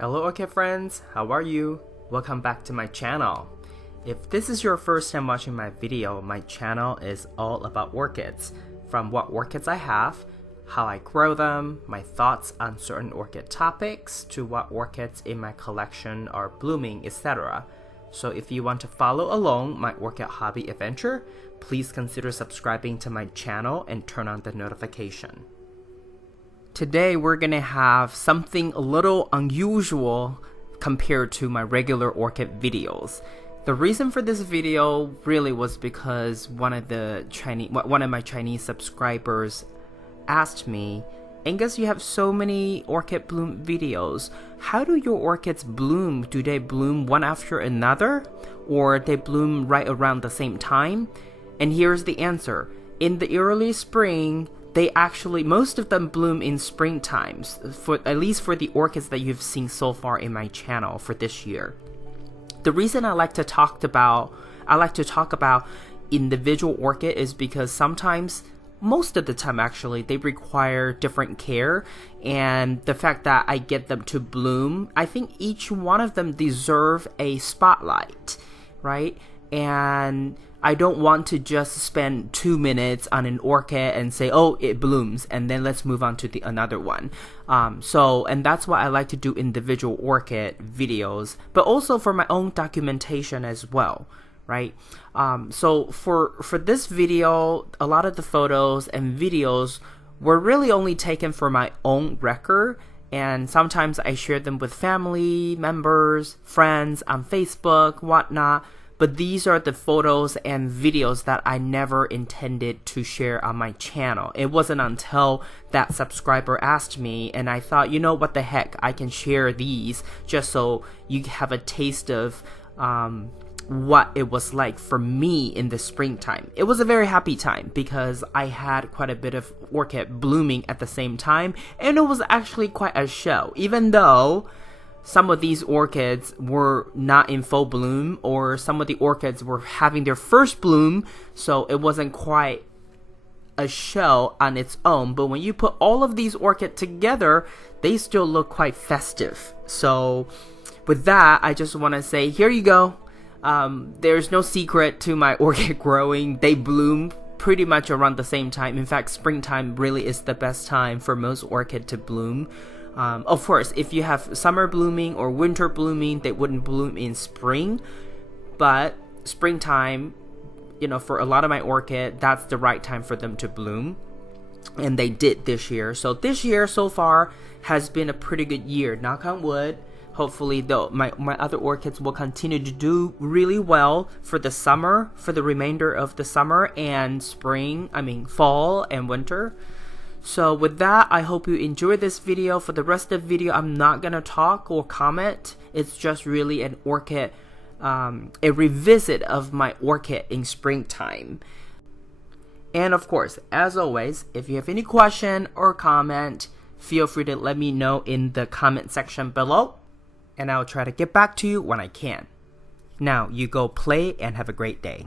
Hello Orchid friends, how are you? Welcome back to my channel. If this is your first time watching my video, my channel is all about orchids. From what orchids I have, how I grow them, my thoughts on certain orchid topics, to what orchids in my collection are blooming, etc. So if you want to follow along my orchid hobby adventure, please consider subscribing to my channel and turn on the notification. Today we're gonna have something a little unusual compared to my regular orchid videos. The reason for this video really was because one of my Chinese subscribers asked me, Angus, you have so many orchid bloom videos. How do your orchids bloom? Do they bloom one after another? Or they bloom right around the same time? And here's the answer. In the early spring, most of them bloom in spring times, at least for the orchids that you've seen so far in my channel for this year. The reason I like to talk about individual orchid is because sometimes, most of the time actually, they require different care, and the fact that I get them to bloom, I think each one of them deserve a spotlight, right? And I don't want to just spend 2 minutes on an orchid and say, oh, it blooms, and then let's move on to another one. And that's why I like to do individual orchid videos, but also for my own documentation as well, right? So for this video, a lot of the photos and videos were really only taken for my own record, and sometimes I share them with family members, friends on Facebook, whatnot. But these are the photos and videos that I never intended to share on my channel. It wasn't until that subscriber asked me, and I thought, you know what the heck, I can share these just so you have a taste of what it was like for me in the springtime. It was a very happy time because I had quite a bit of orchid blooming at the same time, and it was actually quite a show, even though some of these orchids were not in full bloom, or some of the orchids were having their first bloom, so it wasn't quite a show on its own. But when you put all of these orchids together, they still look quite festive. So with that, I just want to say, here you go. There's no secret to my orchid growing. They bloom pretty much around the same time. In fact, springtime really is the best time for most orchid to bloom. Of course, if you have summer blooming or winter blooming, they wouldn't bloom in spring. But springtime, for a lot of my orchid, that's the right time for them to bloom. And they did this year. So this year so far has been a pretty good year. Knock on wood. Hopefully, though, my other orchids will continue to do really well for the summer, for the remainder of the summer and fall and winter. So with that, I hope you enjoyed this video. For the rest of the video, I'm not gonna talk or comment. It's just really an orchid, a revisit of my orchid in springtime. And of course, as always, if you have any question or comment, feel free to let me know in the comment section below, and I'll try to get back to you when I can. Now, you go play and have a great day.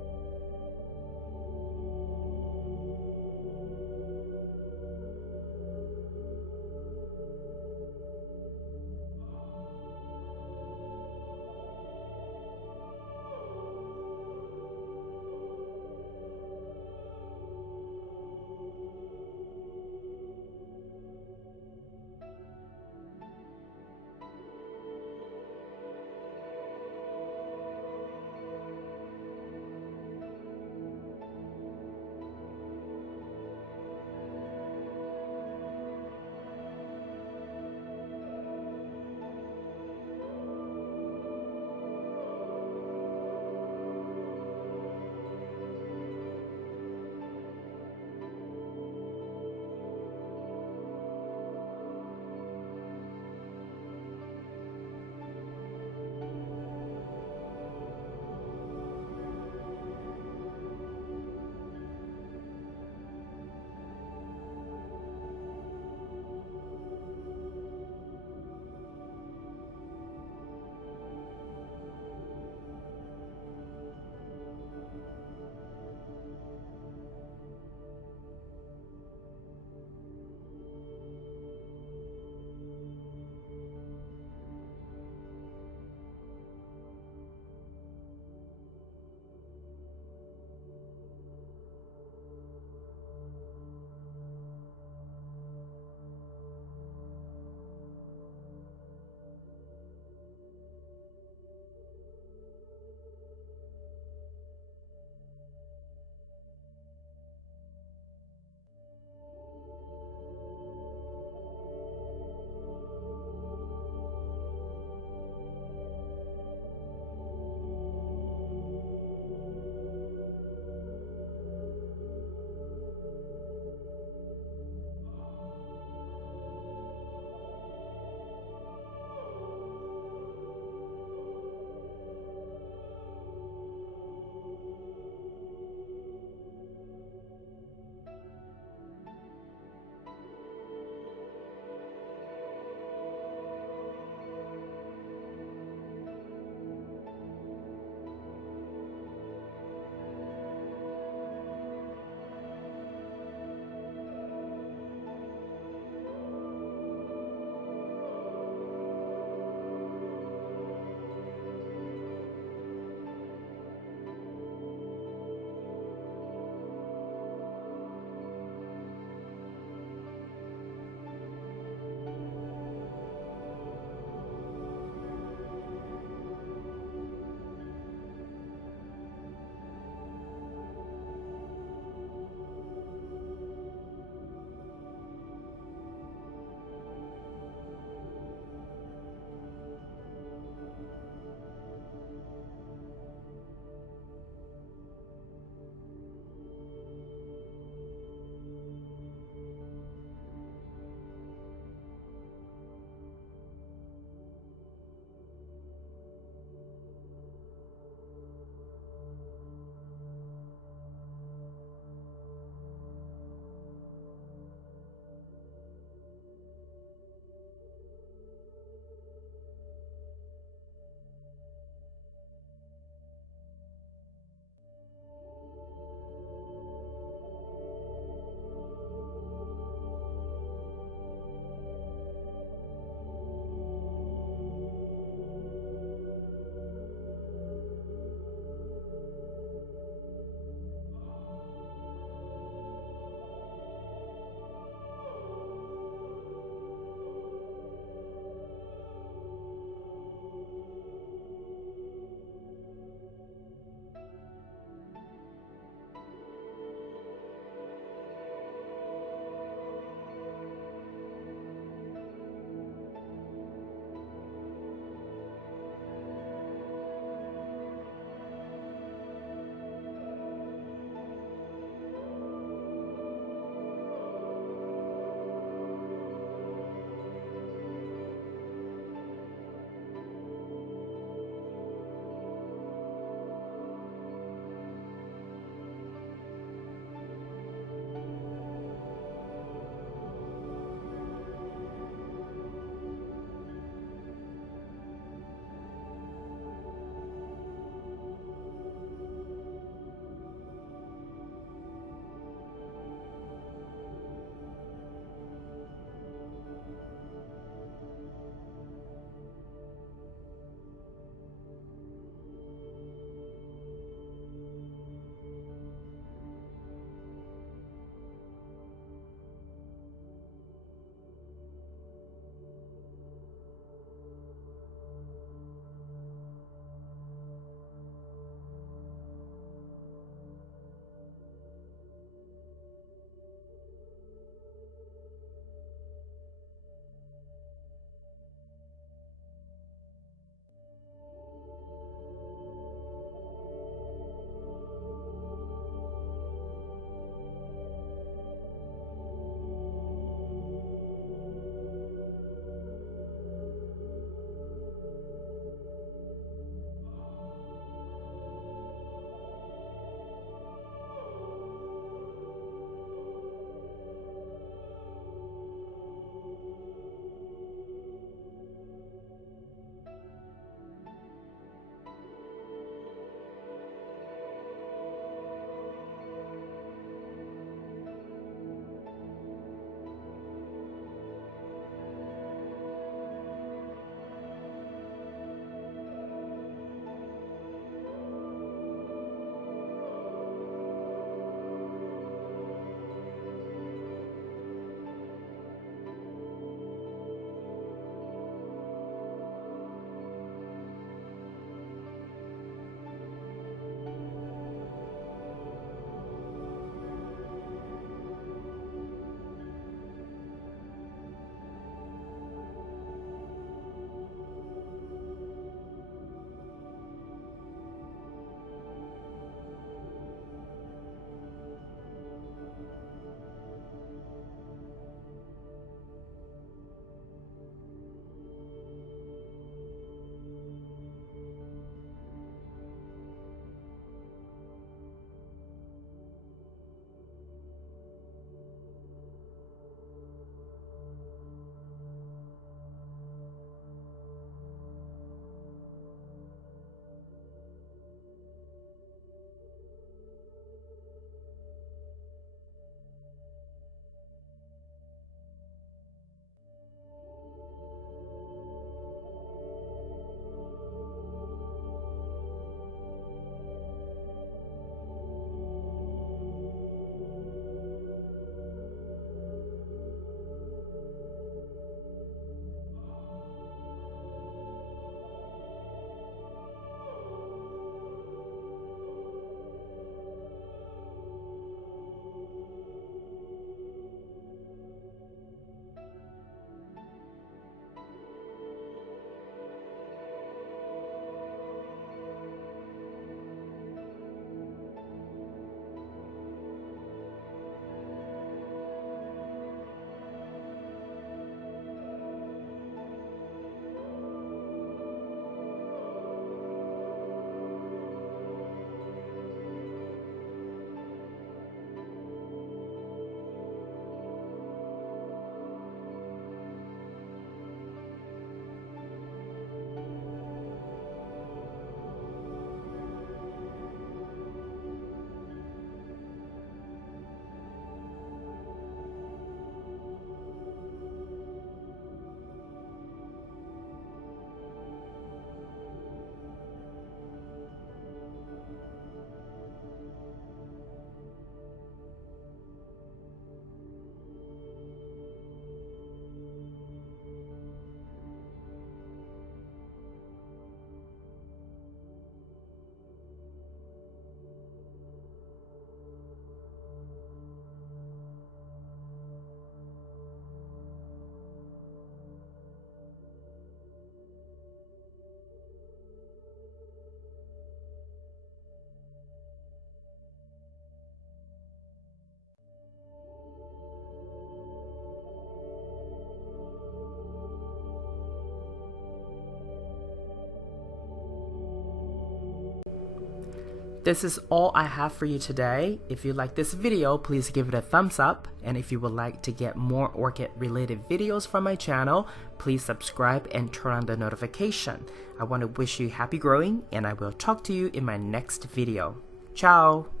this is all I have for you today. If you like this video, please give it a thumbs up. And if you would like to get more orchid related videos from my channel, please subscribe and turn on the notification. I want to wish you happy growing, and I will talk to you in my next video. Ciao!